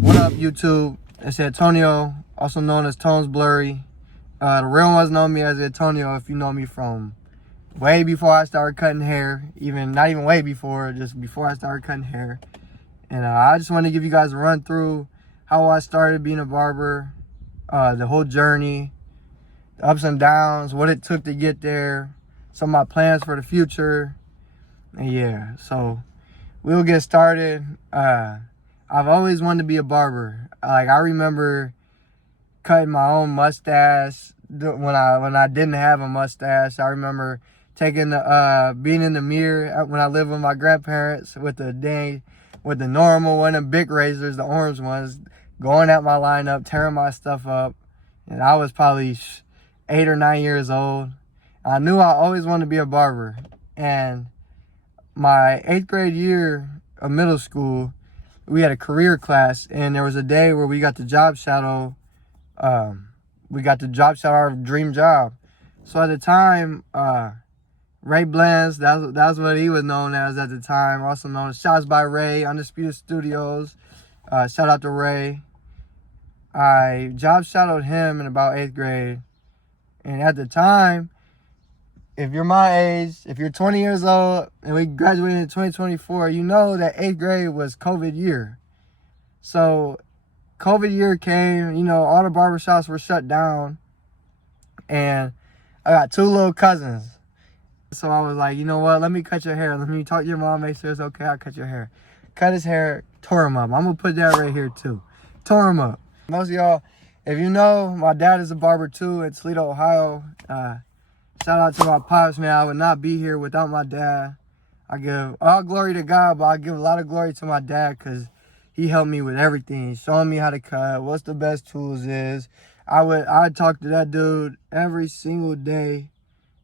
What up, YouTube? It's Antonio, also known as Tones Blurry. The real ones know me as Antonio if you know me from way before I started cutting hair. Not even way before, just before I started cutting hair. And I just want to give you guys a run through how I started being a barber, the whole journey, the ups and downs, what it took to get there, some of my plans for the future. And yeah, so we'll get started. I've always wanted to be a barber. Like, I remember cutting my own mustache when I didn't have a mustache. I remember taking being in the mirror when I lived with my grandparents with the normal one, the big razors, the orange ones, going at my lineup, tearing my stuff up. And I was probably 8 or 9 years old. I knew I always wanted to be a barber. And my 8th grade year of middle school, we had a career class, and there was a day where we got to job shadow. Our dream job. So at the time, Ray Blands, that's what he was known as at the time, also known as Shots by Ray, Undisputed Studios. Shout out to Ray. I job shadowed him in about 8th grade. And at the time, if you're my age, if you're 20 years old and we graduated in 2024, you know that 8th grade was COVID year. So COVID year came, all the barbershops were shut down. And I got 2 little cousins. So I was like, you know what, let me cut your hair. Let me talk to your mom, make sure it's okay, I'll cut your hair. Cut his hair, tore him up. I'm going to put that right here too. Tore him up. Most of y'all, if you know, my dad is a barber too in Toledo, Ohio. Shout out to my pops, man. I would not be here without my dad. I give all glory to God, but I give a lot of glory to my dad because he helped me with everything, showing me how to cut, what's the best tools is. I'd talk to that dude every single day,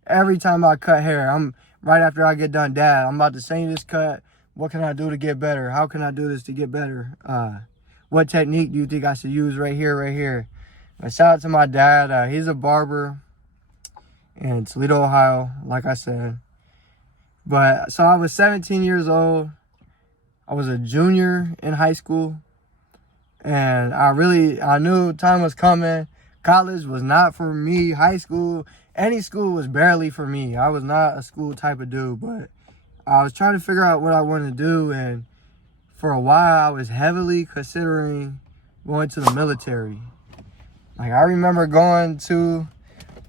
every time I cut hair. Right after I get done, Dad, I'm about to send you this cut. What can I do to get better? How can I do this to get better? What technique do you think I should use right here? But shout out to my dad. He's a barber in Toledo, Ohio, like I said. But so I was 17 years old. I was a junior in high school. And I knew time was coming. College was not for me. High school, any school was barely for me. I was not a school type of dude, but I was trying to figure out what I wanted to do. And for a while, I was heavily considering going to the military. Like, I remember going to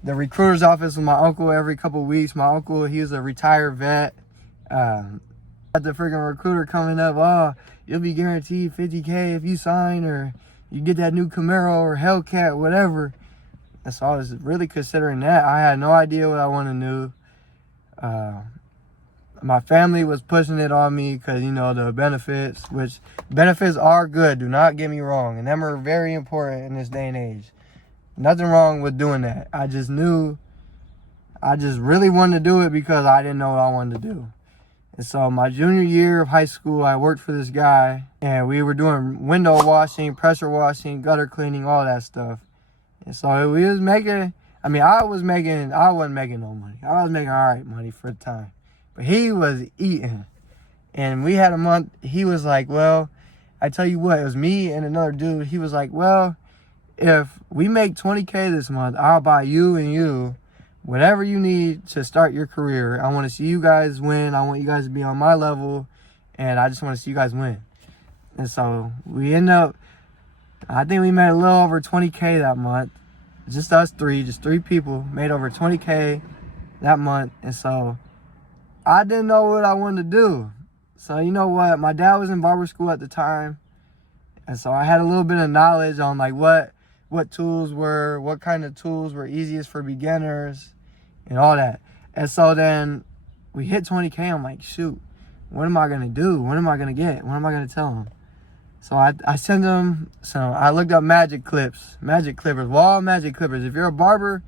the recruiter's office with my uncle every couple of weeks. My uncle, he was a retired vet. The freaking recruiter coming up, oh, you'll be guaranteed $50K if you sign, or you get that new Camaro or Hellcat, whatever. And so I was really considering that. I had no idea what I wanted to do. My family was pushing it on me because, the benefits, which benefits are good, do not get me wrong. And them are very important in this day and age. Nothing wrong with doing that. I just really wanted to do it because I didn't know what I wanted to do. And so my junior year of high school, I worked for this guy, and we were doing window washing, pressure washing, gutter cleaning, all that stuff. And so we was making, I wasn't making no money. I was making all right money for the time. But he was eating. And we had a month, he was like, well, I tell you what, it was me and another dude. He was like, well, if we make $20K this month, I'll buy you and you whatever you need to start your career. I want to see you guys win. I want you guys to be on my level, and I just want to see you guys win. And so we end up, I think we made a little over $20K that month. Just us three, just 3 people made over $20K that month. And so I didn't know what I wanted to do. So you know what? My dad was in barber school at the time. And so I had a little bit of knowledge on like what kind of tools were easiest for beginners and all that. And so then we hit 20K. I'm like, shoot, what am I going to do? What am I going to get? What am I going to tell them? So I sent them, I looked up magic clippers, wall magic clippers. If you're a barber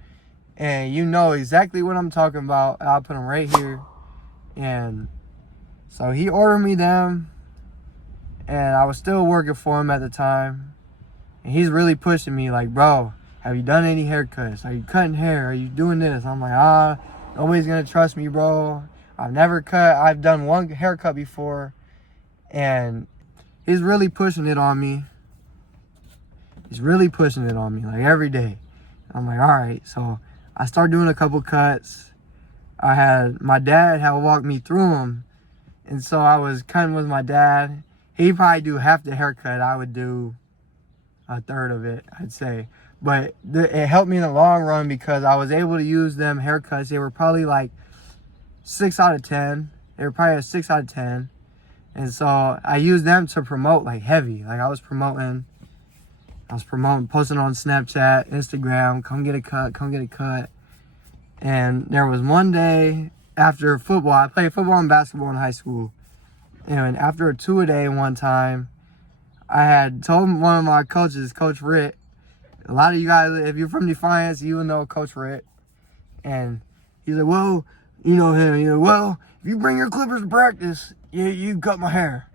and you know exactly what I'm talking about, I'll put them right here. And so he ordered me them, and I was still working for him at the time. And he's really pushing me like, bro, have you done any haircuts? Are you cutting hair? Are you doing this? I'm like, nobody's going to trust me, bro. I've never cut. I've done one haircut before. And he's really pushing it on me. He's really pushing it on me, like every day. I'm like, all right. So I started doing a couple cuts. My dad had walked me through them. And so I was cutting with my dad. He'd probably do half the haircut. I would do a third of it, I'd say. But it helped me in the long run because I was able to use them haircuts. They were probably like 6 out of 10. They were probably a 6 out of 10. And so I used them to promote like heavy. Like I was promoting, posting on Snapchat, Instagram, come get a cut. And there was one day after football, I played football and basketball in high school. And after a two-a-day one time, I had told one of my coaches, Coach Ritt, a lot of you guys, if you're from Defiance, you will know Coach Ritt. And he's like, well, you know him. He's like, well, if you bring your clippers to practice, you cut my hair.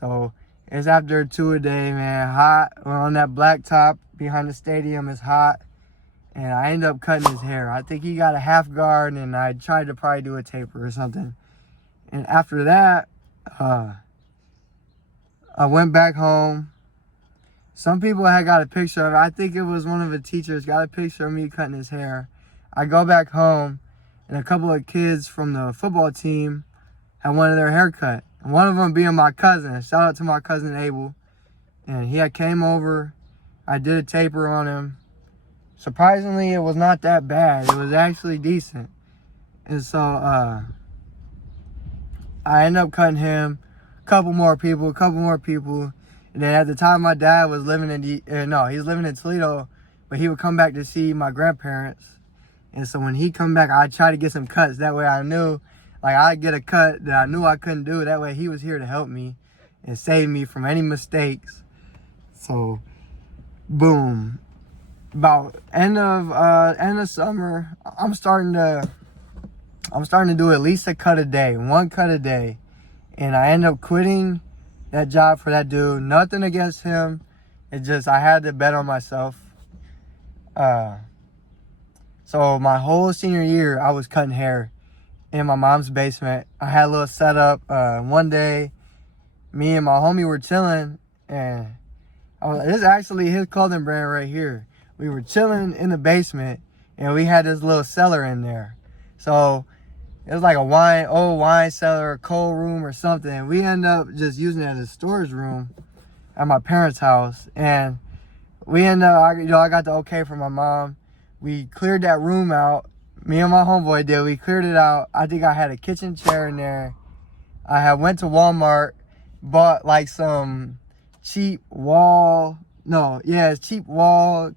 So it's after a two-a-day, man, hot. We're on that blacktop behind the stadium. It's hot. And I ended up cutting his hair. I think he got a half guard, and I tried to probably do a taper or something. And after that, I went back home. Some people had got a picture of it. I think it was one of the teachers got a picture of me cutting his hair. I go back home, and a couple of kids from the football team had wanted their haircut. And one of them being my cousin. Shout out to my cousin Abel. And he had came over. I did a taper on him. Surprisingly, it was not that bad. It was actually decent. And so I ended up cutting him, a couple more people. And then at the time, my dad was living he was living in Toledo, but he would come back to see my grandparents. And so when he come back, I'd try to get some cuts. That way I knew, like, I'd get a cut that I knew I couldn't do. That way he was here to help me and save me from any mistakes. So, boom. About end of summer, I'm starting to do at least one cut a day. And I end up quitting that job for that dude. Nothing against him. It's just I had to bet on myself. So my whole senior year, I was cutting hair in my mom's basement. I had a little setup. One day, me and my homie were chilling, and this is actually his clothing brand right here. We were chilling in the basement, and we had this little cellar in there. So it was like old wine cellar, cold room or something. We ended up just using it as a storage room at my parents' house. And we ended up, I got the okay from my mom. We cleared that room out. Me and my homeboy did. We cleared it out. I think I had a kitchen chair in there. I had went to Walmart, bought like some cheap wall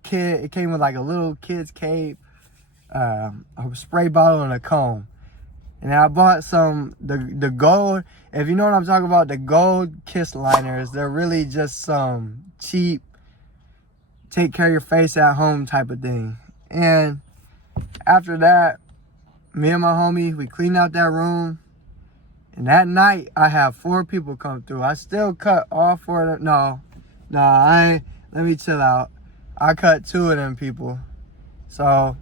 kit. It came with like a little kid's cape, a spray bottle, and a comb. And I bought the gold, if you know what I'm talking about, the gold kiss liners. They're really just some cheap, take care of your face at home type of thing. And after that, me and my homie, we cleaned out that room. And that night, I had 4 people come through. I still cut all 4 of them. Let me chill out. I cut 2 of them people. So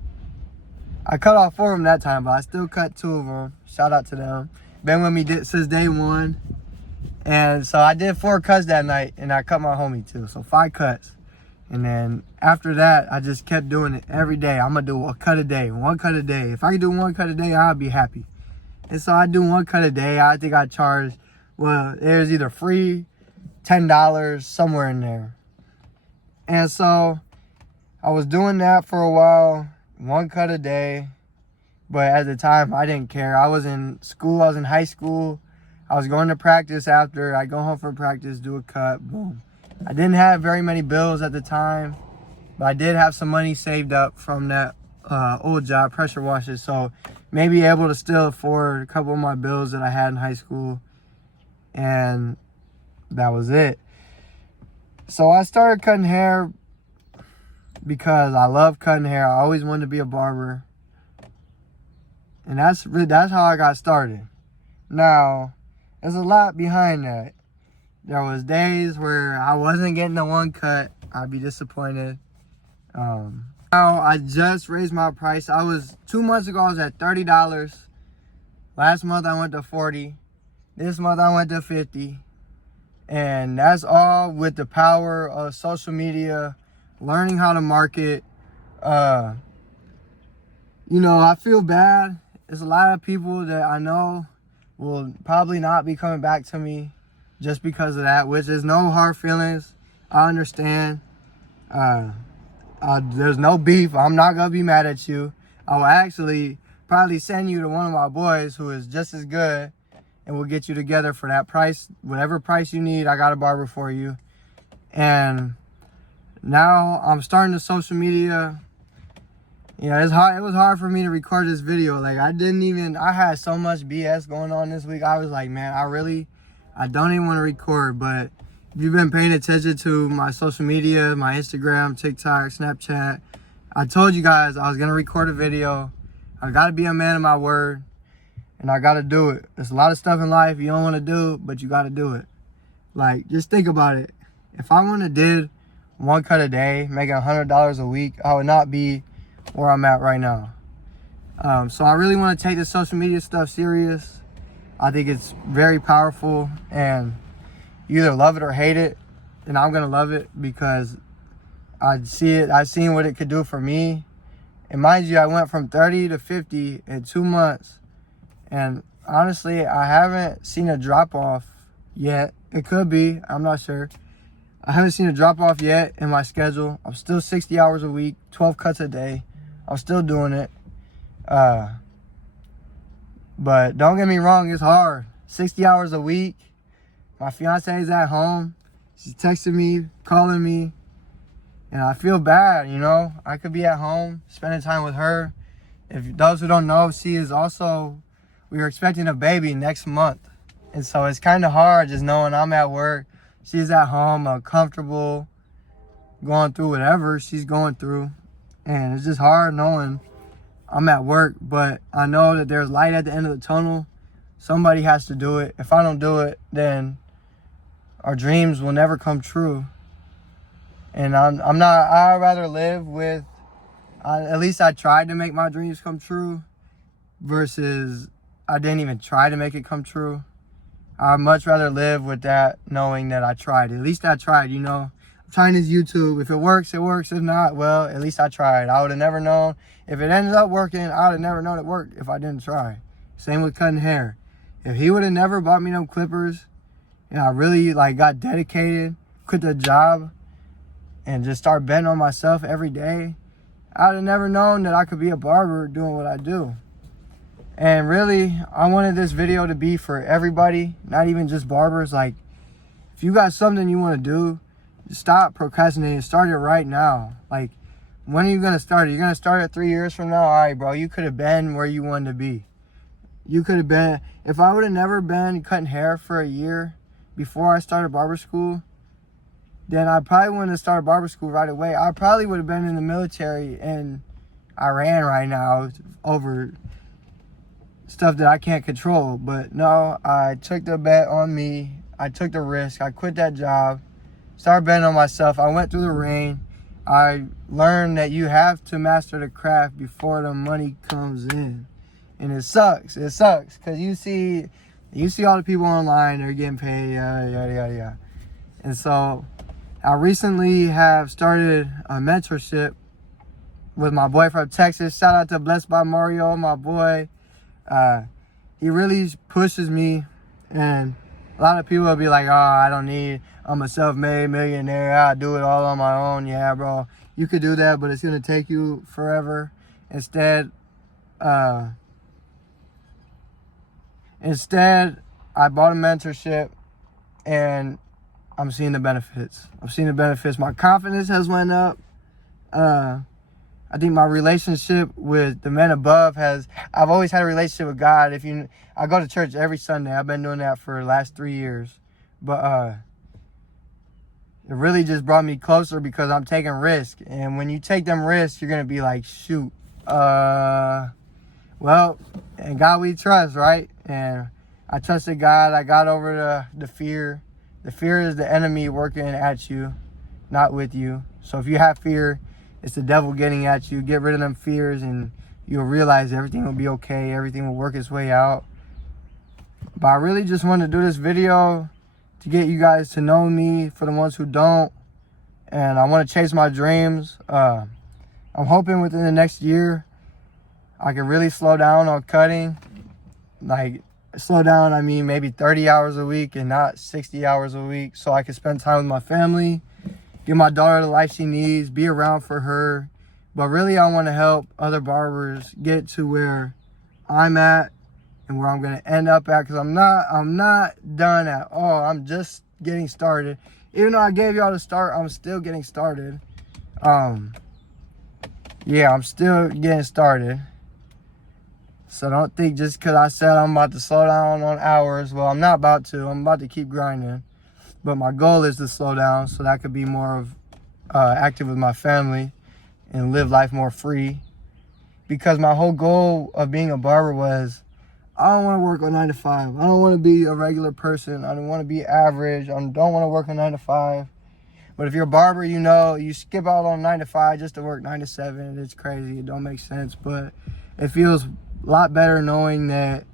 I cut off 4 of them that time, but I still cut 2 of them. Shout out to them. Been with me since day 1. And so I did 4 cuts that night, and I cut my homie too. So 5 cuts. And then after that, I just kept doing it every day. I'm going to do a cut a day, 1 cut a day. If I can do 1 cut a day, I'll be happy. And so I do 1 cut a day. I think I charge, it was either free, $10, somewhere in there. And so I was doing that for a while, 1 cut a day. But at the time, I didn't care. I was in school. I was in high school. I was going to practice after. I go home from practice, do a cut, boom. I didn't have very many bills at the time, but I did have some money saved up from that old job, pressure washers. So maybe able to still afford a couple of my bills that I had in high school. And that was it. So I started cutting hair because I love cutting hair. I always wanted to be a barber. And that's how I got started. Now, there's a lot behind that. There was days where I wasn't getting the 1 cut. I'd be disappointed. Now, I just raised my price. 2 months ago, I was at $30. Last month, I went to $40. This month, I went to $50. And that's all with the power of social media, learning how to market. I feel bad. There's a lot of people that I know will probably not be coming back to me just because of that, which is no hard feelings. I understand. There's no beef. I'm not going to be mad at you. I will actually probably send you to one of my boys who is just as good, and we'll get you together for that price. Whatever price you need, I got a barber for you. And now I'm starting the social media. It's hard. It was hard for me to record this video. Like, I had so much BS going on this week. I was like, man, I don't even want to record. But if you've been paying attention to my social media, my Instagram, TikTok, Snapchat, I told you guys I was going to record a video. I got to be a man of my word, and I got to do it. There's a lot of stuff in life you don't want to do, but you got to do it. Like, just think about it. If I wouldn't have did one cut a day, making $100 a week, I would not be where I'm at right now. So I really want to take this social media stuff serious. I think it's very powerful, and you either love it or hate it, and I'm going to love it because I've seen what it could do for me. And mind you, I went from 30 to 50 in 2 months. And honestly, I haven't seen a drop off yet. It could be, I'm not sure. I haven't seen a drop off yet in my schedule. I'm still 60 hours a week, 12 cuts a day. I'm still doing it. But don't get me wrong, it's hard. 60 hours a week. My fiance is at home. She's texting me, calling me. And I feel bad, I could be at home, spending time with her. If those who don't know, we are expecting a baby next month. And so it's kind of hard just knowing I'm at work. She's at home, comfortable, going through whatever she's going through. And it's just hard knowing I'm at work. But I know that there's light at the end of the tunnel. Somebody has to do it. If I don't do it, then our dreams will never come true. And I'd rather live with, at least I tried to make my dreams come true versus I didn't even try to make it come true. I'd much rather live with that, knowing that I tried. At least I tried, I'm trying this YouTube. If it works, it works. If not, well, at least I tried. I would have never known. If it ended up working, I would have never known it worked if I didn't try. Same with cutting hair. If he would have never bought me them clippers, and I really got dedicated, quit the job, and just start betting on myself every day, I would have never known that I could be a barber doing what I do. And really, I wanted this video to be for everybody, not even just barbers. Like, if you got something you want to do, just stop procrastinating. Start it right now. Like, when are you going to start it? You're going to start it 3 years from now? All right, bro, you could have been where you wanted to be. You could have been, if I would have never been cutting hair for a year before I started barber school, then I probably wouldn't have started barber school right away. I probably would have been in the military in Iran right now over stuff that I can't control. But no, I took the bet on me. I took the risk. I quit that job, started betting on myself. I went through the rain. I learned that you have to master the craft before the money comes in. And it sucks. It sucks because you see all the people online, they're getting paid, yada, yada, yada. And so I recently have started a mentorship with my boy from Texas. Shout out to Blessed by Mario, my boy. He really pushes me, and a lot of people will be like, I'm a self-made millionaire. I do it all on my own. Yeah, bro, you could do that, but it's going to take you forever. Instead, I bought a mentorship, and I'm seeing the benefits. My confidence has went up. I think my relationship with the men above I've always had a relationship with God. I go to church every Sunday. I've been doing that for the last 3 years. But it really just brought me closer because I'm taking risks. And when you take them risks, you're going to be like, shoot. Well, in God we trust, right? And I trusted God. I got over the fear. The fear is the enemy working at you, not with you. So if you have fear, it's the devil getting at you. Get rid of them fears and you'll realize everything will be okay. Everything will work its way out. But I really just wanted to do this video to get you guys to know me, for the ones who don't. and I want to chase my dreams. I'm hoping within the next year I can really slow down on cutting. Like, slow down, I mean maybe 30 hours a week and not 60 hours a week, so I can spend time with my family, give my daughter the life she needs, be around for her. But really, I want to help other barbers get to where I'm at and where I'm going to end up at, because I'm not done at all. I'm just getting started. Even though I gave y'all the start, I'm still getting started. Yeah, I'm still getting started. So don't think just because I said I'm about to slow down on hours. Well, I'm not about to. I'm about to keep grinding. But my goal is to slow down so that I could be more of active with my family and live life more free. Because my whole goal of being a barber was, I don't want to work a 9 to 5. I don't want to be a regular person. I don't want to be average. I don't want to work a 9 to 5. But if you're a barber, you know, you skip out on 9 to 5 just to work 9 to 7. It's crazy. It don't make sense. But it feels a lot better knowing that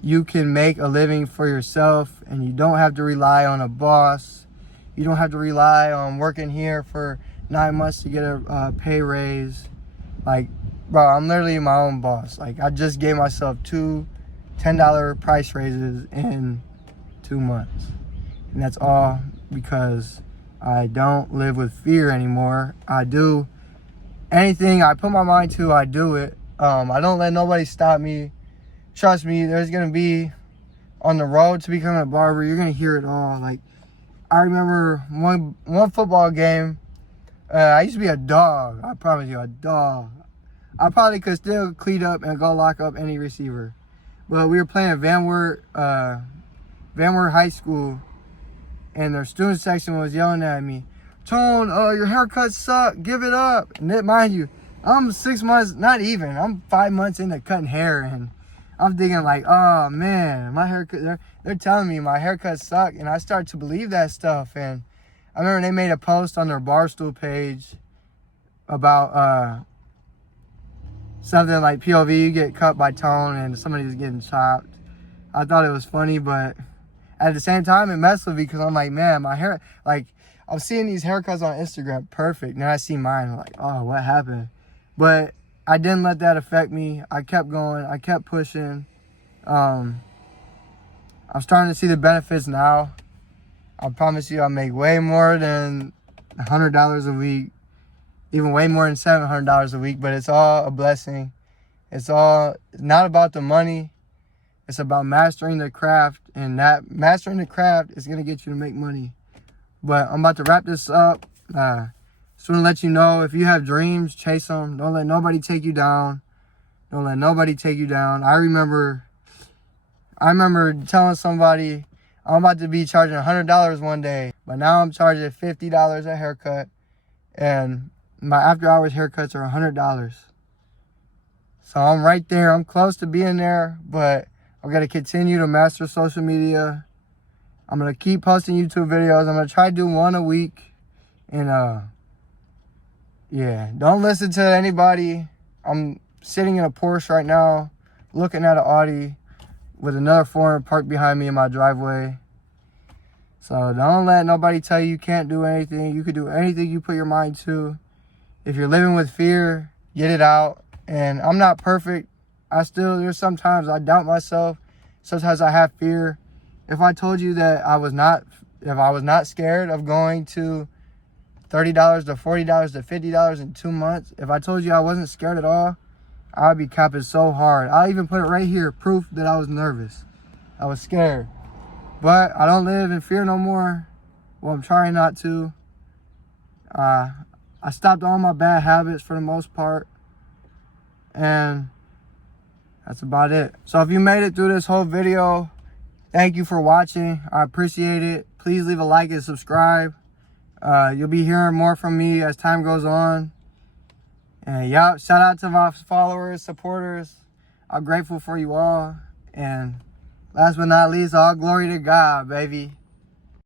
you can make a living for yourself and you don't have to rely on a boss. You don't have to rely on working here for 9 months to get a pay raise. Like, bro, I'm literally my own boss. Like, I just gave myself two $10 price raises in 2 months. And that's all because I don't live with fear anymore. I do anything I put my mind to, I do it. I don't let nobody stop me. Trust me, there's going to be, on the road to becoming a barber, you're going to hear it all. Like, I remember one football game, I used to be a dog. I promise you, a dog. I probably could still cleat up and go lock up any receiver. But we were playing Van Wert High School, and their student section was yelling at me, Tone, your haircuts suck, give it up. And mind you, I'm 6 months, not even, I'm 5 months into cutting hair, and I'm thinking like, oh man, my haircut, they're telling me my haircuts suck, and I start to believe that stuff. And I remember they made a post on their Barstool page about something like POV, you get cut by Tone and somebody was getting chopped. I thought it was funny, but at the same time, it messed with me because I'm like, man, my hair, like, I'm seeing these haircuts on Instagram, perfect. Now I see mine, I'm like, oh, what happened? But I didn't let that affect me. I kept going. I kept pushing. I'm starting to see the benefits now. I promise you I make way more than $100 a week. Even way more than $700 a week. But it's all a blessing. It's not about the money. It's about mastering the craft. And that mastering the craft is going to get you to make money. But I'm about to wrap this up. Just want to let you know, if you have dreams, chase them. Don't let nobody take you down. Don't let nobody take you down. I remember telling somebody I'm about to be charging $100 one day, but now I'm charging $50 a haircut, and my after hours haircuts are $100. So I'm right there. I'm close to being there, but I'm going to continue to master social media. I'm going to keep posting YouTube videos. I'm going to try to do one a week. And, yeah, don't listen to anybody. I'm sitting in a Porsche right now, looking at an Audi with another foreign parked behind me in my driveway. So don't let nobody tell you can't do anything. You can do anything you put your mind to. If you're living with fear, get it out. And I'm not perfect. There's sometimes I doubt myself. Sometimes I have fear. If I told you that I was not scared of going to $30 to $40 to $50 in 2 months, if I told you I wasn't scared at all, I'd be capping so hard. I'll even put it right here, proof that I was nervous. I was scared. But I don't live in fear no more. Well, I'm trying not to. I stopped all my bad habits for the most part. And that's about it. So if you made it through this whole video, thank you for watching. I appreciate it. Please leave a like and subscribe. You'll be hearing more from me as time goes on. And yeah, shout out to my followers, supporters. I'm grateful for you all. And last but not least, all glory to God, baby.